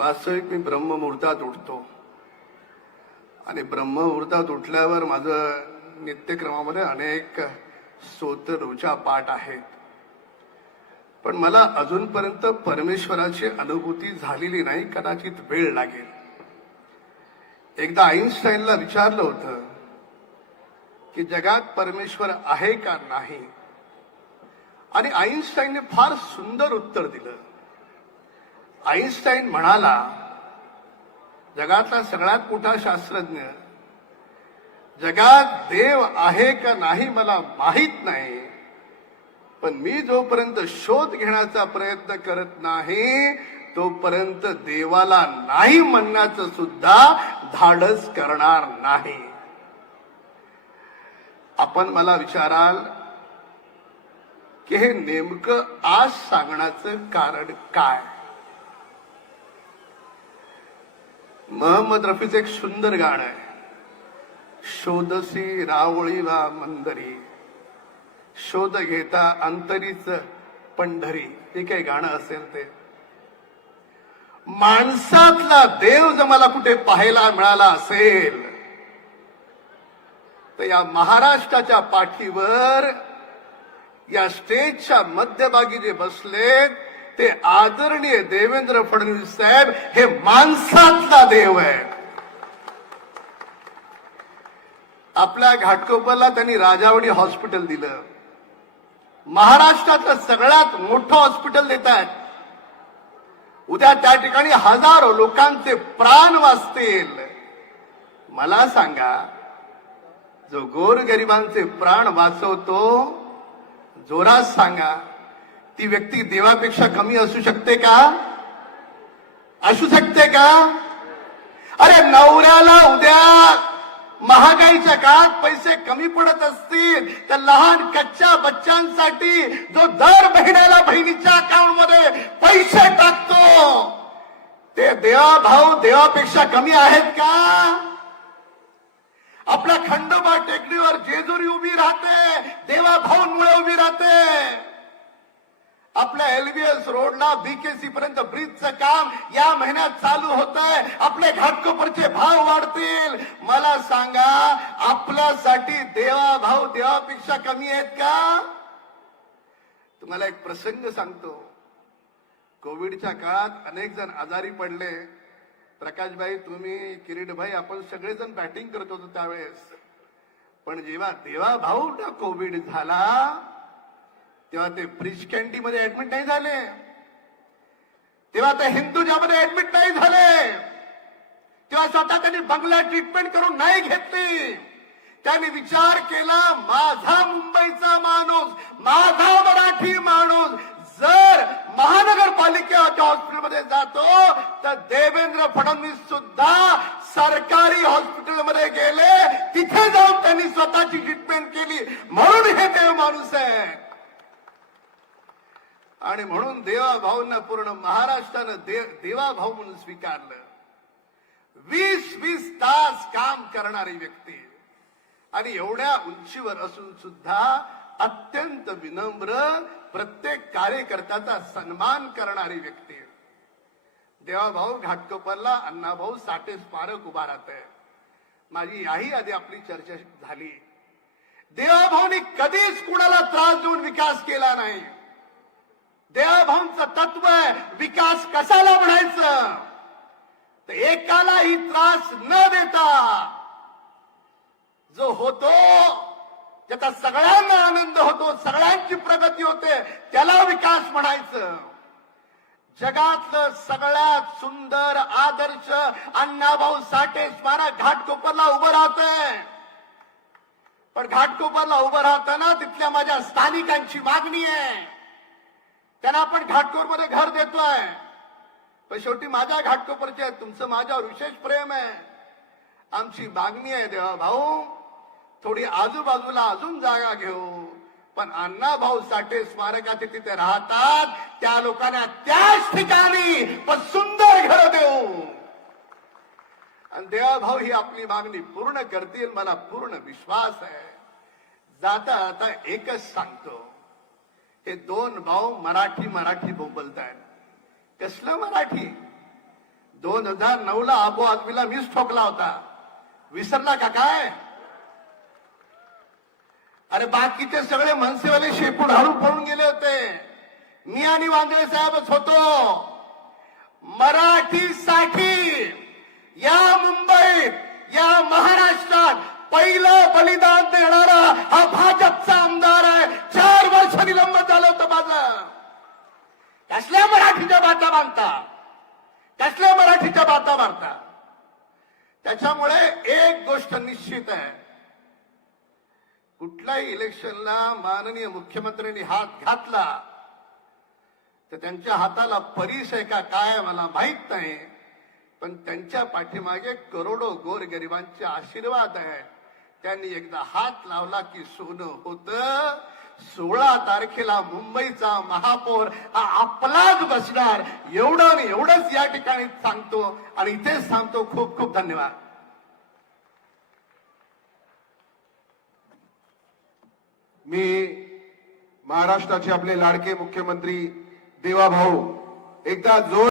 वास्तविक मी ब्रह्ममुहूर्तात उठतो आणि ब्रह्ममुहूर्तात उठल्यावर माझं नित्यक्रमामध्ये अनेक स्तोत्र ऋचा पाठ आहेत. पण मला अजूनपर्यंत परमेश्वराची अनुभूती झालेली नाही. कदाचित वेळ लागेल. एकदा आईन्स्टाईनला विचारलं होतं की जगात परमेश्वर आहे का नाही, आणि आईन्स्टाईनने फार सुंदर उत्तर दिलं. आईन्स्टाईन म्हणाला, जगातला सगळ्यात मोठा शास्त्रज्ञ, जगात देव आहे का नाही मला माहित नाही, पण मी जोपर्यंत शोध घेण्याचा प्रयत्न करत नाही तोपर्यंत देवाला नाही म्हणण्याचं सुद्धा धाडस करणार नाही. आपण मला विचाराल की हे नेमकं आज सांगण्याचं कारण काय? मोहम्मद रफीचं एक सुंदर गाणं आहे, शोधसी रावळी वा मंदरी, शोध घेता अंतरीच पंढरी. हे काही गाणं असेल ते. माणसातला देव जर मला कुठे पाहायला मिळाला असेल तर या महाराष्ट्राच्या पाठीवर या स्टेजच्या मध्यभागी जे बसलेत ते आदरणीय देवेंद्र फडणवीस साहेब हे माणसातला देव आहे. आपल्या घाटकोपरला त्यांनी राजावाडी हॉस्पिटल दिलं. महाराष्ट्रातलं सगळ्यात मोठं हॉस्पिटल देत आहेत. उद्या त्या ठिकाणी हजारो लोकांचे प्राण वाचतील. मला सांगा, जो गोरगरिबांचे प्राण वाचवतो, जोरात सांगा, ती व्यक्ती देवापेक्षा कमी असू शकते का? असू शकते का? अरे नवऱ्याला उद्या महागाईच्या काळात पैसे कमी पडत असतील तर लहान कच्च्या बच्चांसाठी जो दर महिन्याला बहिणीच्या अकाउंट मध्ये पैसे टाकतो ते देवाभाऊ देवापेक्षा कमी आहेत का? आपल्या खंडोबा टेकडीवर जेजुरी उभी राहते, देवाभाऊंमुळे उभी राहते. आपल्या एलबीएस रोडला बीकेसी पर्यंत ब्रिजचं काम या महिन्यात चालू होत आहे. आपले घाटकोपरचे भाव वाढतील. मला सांगा, आपल्यासाठी देवाभाऊ देवापेक्षा कमी आहेत का? तुम्हाला एक प्रसंग सांगतो. कोविडच्या काळात अनेक जण आजारी पडले. प्रकाशभाई, तुम्ही, किरीटभाई, आपण सगळेजण बॅटिंग करत होतो त्यावेळेस. पण जेव्हा देवाभाऊंना कोविड झाला तेव्हा ते ब्रिज कॅन्डी मध्ये ऍडमिट नाही झाले, तेव्हा ते हिंदुजामध्ये ऍडमिट नाही झाले, तेव्हा स्वतः त्यांनी बंगला ट्रीटमेंट करून नाही घेतली. त्यांनी विचार केला, माझा मुंबईचा माणूस, माझा मराठी माणूस जर महानगरपालिकेच्या हॉस्पिटलमध्ये जातो तर देवेंद्र फडणवीस सुद्धा सरकारी हॉस्पिटलमध्ये गेले, तिथे जाऊन त्यांनी स्वतःची ट्रीटमेंट केली. म्हणून हे देव माणूस आहे. आणि म्हणून देवाभाऊंना पूर्ण महाराष्ट्रानं देवाभाऊ म्हणून स्वीकारलं. 20-20 तास काम करणारी व्यक्ती आणि एवढ्या उंचीवर असून सुद्धा अत्यंत विनम्र, प्रत्येक कार्यकर्त्याचा सन्मान करणारी व्यक्ती. देवाभाऊ घाटकोपरला अण्णाभाऊ साठे स्मारक उभा राहतंय. माझी याही आधी आपली चर्चा झाली. देवाभाऊनी कधीच कुणाला त्रास देऊन विकास केला नाही. देवाभाऊंचं तत्व आहे, विकास कशाला म्हणायचं तर एकालाही त्रास न देता जो होतो, ज्याचा सगळ्यांना आनंद होतो, सगळ्यांची प्रगती होते, त्याला विकास म्हणायचं. जगातलं सगळ्यात सुंदर आदर्श अण्णाभाऊ साठे स्मारक घाटकोपरला उभं राहतंय. पण घाटकोपरला उभं राहताना तिथल्या माझ्या स्थानिकांची मागणी आहे, त्यांना आपण घाटकोपरमध्ये घर देतोय. पण शेवटी माझ्या घाटकोपरचे आहे, तुमचं माझ्यावर विशेष प्रेम आहे. आमची मागणी आहे, देवाभाऊ थोडी आजूबाजूला अजून जागा घेऊ, पण अण्णाभाऊ साठे स्मारकाचे तिथे राहतात त्या लोकांना त्याच ठिकाणी पण सुंदर घर देऊ. आणि देवाभाऊ ही आपली मागणी पूर्ण करतील, मला पूर्ण विश्वास आहे. जाता आता एकच सांगतो, हे दोन भाऊ मराठी बोलतायत. कसलं मराठी? 2009ला आबू आदमीला मीच ठोकला होता, विसरला का काय? अरे बाकीचे सगळे मनसेवाले शेपूट हाडून पळून गेले होते, मी आणि वांद्रे साहेबच होतो. मराठीसाठी या मुंबईत, या महाराष्ट्रात पहिलं बलिदान देणारा हा भाजपचा आमदार आहे. 4 वर्ष निलंबन झालं होतं माझं. कसल्या मराठीच्या बाता बांधता, कसल्या मराठीच्या बाता मारता? त्याच्यामुळे एक गोष्ट निश्चित आहे, कुठल्याही इलेक्शनला माननीय मुख्यमंत्र्यांनी हात घातला तर त्यांच्या हाताला परीस आहे का काय मला माहित नाही, पण त्यांच्या पाठीमागे करोडो गोरगरिबांचे आशीर्वाद आहे. त्यांनी एकदा हात लावला की सोनं होतं. 16 तारखेला मुंबईचा महापौर हा आपलाच बसणार, एवढं आणि एवढंच या ठिकाणी सांगतो आणि इथेच सांगतो. खूप खूप धन्यवाद. मी महाराष्ट्राचे आपले लाडके मुख्यमंत्री देवाभाऊ एकदा जोर